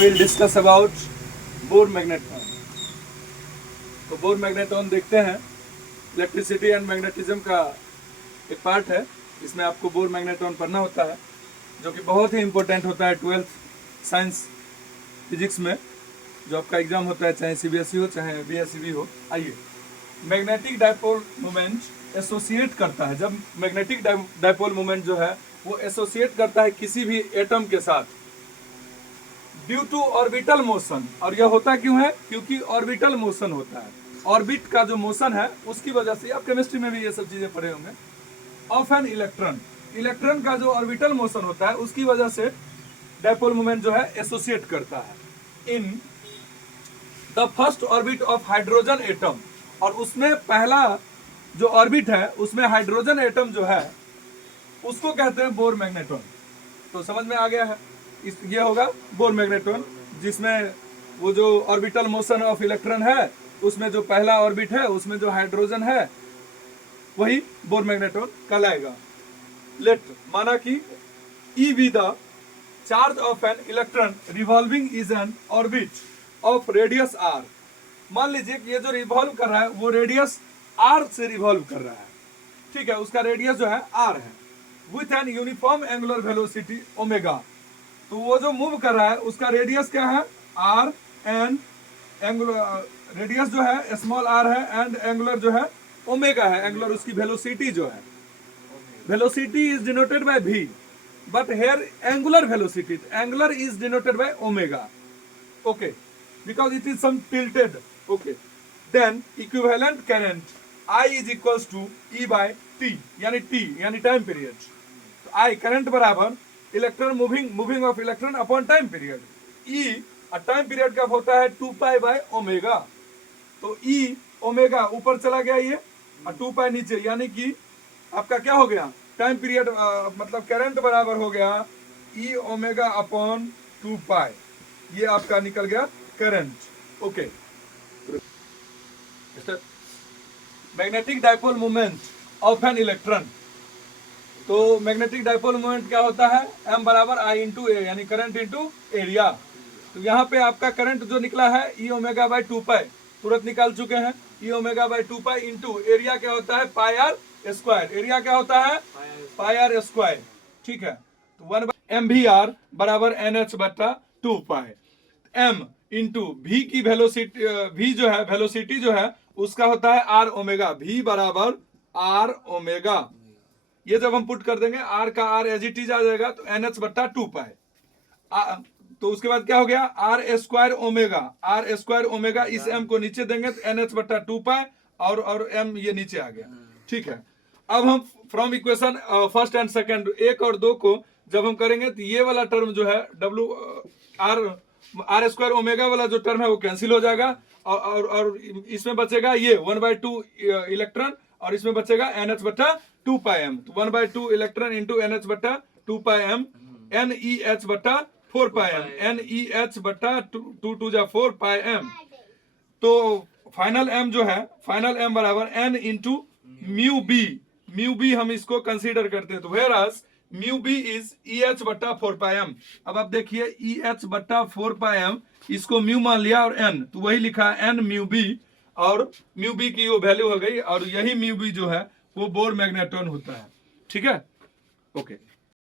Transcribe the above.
Will discuss about bore magnetron. तो bore magnetron देखते हैं, इलेक्ट्रिसिटी एंड मैग्नेटिज्म का एक पार्ट है। इसमें आपको बोर मैग्नेट्रॉन पढ़ना होता है, जो कि बहुत ही इंपॉर्टेंट होता है 12th साइंस फिजिक्स में, जो आपका एग्जाम होता है, चाहे सीबीएसई हो चाहे बीएसईबी हो। आइए, मैग्नेटिक डायपोल मोमेंट एसोसिएट करता है। जब मैग्नेटिक डायपोल मोमेंट जो है वो एसोसिएट करता है किसी भी एटम के साथ ड्यू टू ऑर्बिटल मोशन। और यह होता क्यों है? क्योंकि ऑर्बिटल मोशन होता है। ऑर्बिट का जो मोशन है उसकी वजह से, आप केमिस्ट्री में भी ये सब चीजें पढ़े होंगे, ऑफ एन इलेक्ट्रॉन, इलेक्ट्रॉन का जो ऑर्बिटल मोशन होता है उसकी वजह से डायपोल मोमेंट जो है एसोसिएट करता है in the first orbit of hydrogen atom. और उसमें पहला जो ऑर्बिट है उसमें हाइड्रोजन एटम जो है उसको कहते हैं बोर मैग्नेट्रॉन। तो समझ में आ गया है, ये होगा बोर मैग्नेट्रॉन, जिसमें वो जो ऑर्बिटल मोशन ऑफ इलेक्ट्रॉन है उसमें जो पहला ऑर्बिट है उसमें जो हाइड्रोजन है वही बोर मैग्नेट्रॉन कहलाएगा। लेट माना कि E be the charge of an electron revolving is an orbit of radius R. मान लीजिए कि ये जो रिवॉल्व कर रहा है वो रेडियस आर से रिवॉल्व कर रहा है, ठीक है, उसका रेडियस जो है आर है, with an uniform angular velocity omega. तो वो जो मूव कर रहा है उसका रेडियस क्या है? आर, एंड एंगुलर रेडियस जो है स्मॉल आर है, एंड एंगुलर जो है ओमेगा है। एंगुलर उसकी वेलोसिटी जो है, velocity is denoted by v, but here angular velocity, angular is denoted by omega, okay, because it is some tilted, okay. Then equivalent current I is equals to E by T, यानी time period. तो I current बराबर electron moving of electron upon time period. E time period का होता है 2 pi by omega. तो E omega ऊपर चला गया ये, और 2 पाई नीचे, यानी कि आपका क्या हो गया? टाइम पीरियड मतलब करंट बराबर हो गया ई ओमेगा अपॉन 2 पाई। ये आपका निकल गया current, okay. Magnetic dipole moment of an electron. तो मैग्नेटिक डायपोल मोमेंट क्या होता है? एम बराबर आई इंटू ए, यानी करंट इंटू एरिया। तो यहाँ पे आपका करंट जो निकला है ई ओमेगा बाय 2 पाई, तुरंत निकाल चुके हैं। ई omega by 2 pi into area क्या होता है? पाई आर स्क्वायर। एरिया क्या होता है? पाई आर स्क्वायर, ठीक है। तो 1 एम वी आर बराबर एन एच बटा 2 पाई। एम इंटू वी की वेलोसिटी, वी जो है वेलोसिटी जो है उसका होता है आर ओमेगा। वी बराबर आर ओमेगा। ये जब हम पुट कर देंगे आर का आर एज इट इज आ जाएगा, तो एन एच बटा 2 पाई। तो उसके बाद क्या हो गया? R square omega. R square omega, इस एम को नीचे देंगे तो एन एच बटा 2 पाई, और एम ये नीचे आ गया, ठीक है। अब हम from equation first and second, 1 और 2 को जब हम करेंगे तो ये वाला टर्म जो है डब्ल्यू आर स्क्वायर ओमेगा वाला जो टर्म है वो कैंसिल हो जाएगा, और इसमें बचेगा ये 1/2 इलेक्ट्रॉन, और इसमें बचेगा एन एच बटा 2 पाई एम। तो 1/2 इलेक्ट्रॉन इंटू एन एच बटा 2 pi M, N E H बटा 4 pi M, N E H बटा 2 जा 4 पाई एम। तो फाइनल एम जो है, फाइनल एम बराबर N into mu B. Mu B हम इसको कंसीडर करते हैं, तो whereas mu B is E H बट्टा 4 पाई एम। अब आप देखिए ई एच बट्टा 4 पाई एम, इसको म्यू मान लिया और एन, तो वही लिखा है एन म्यू बी, और म्यू बी की वो वैल्यू हो गई, और यही म्यू बी जो है वो बोर मैग्नेट्रॉन होता है, ठीक है, ओके।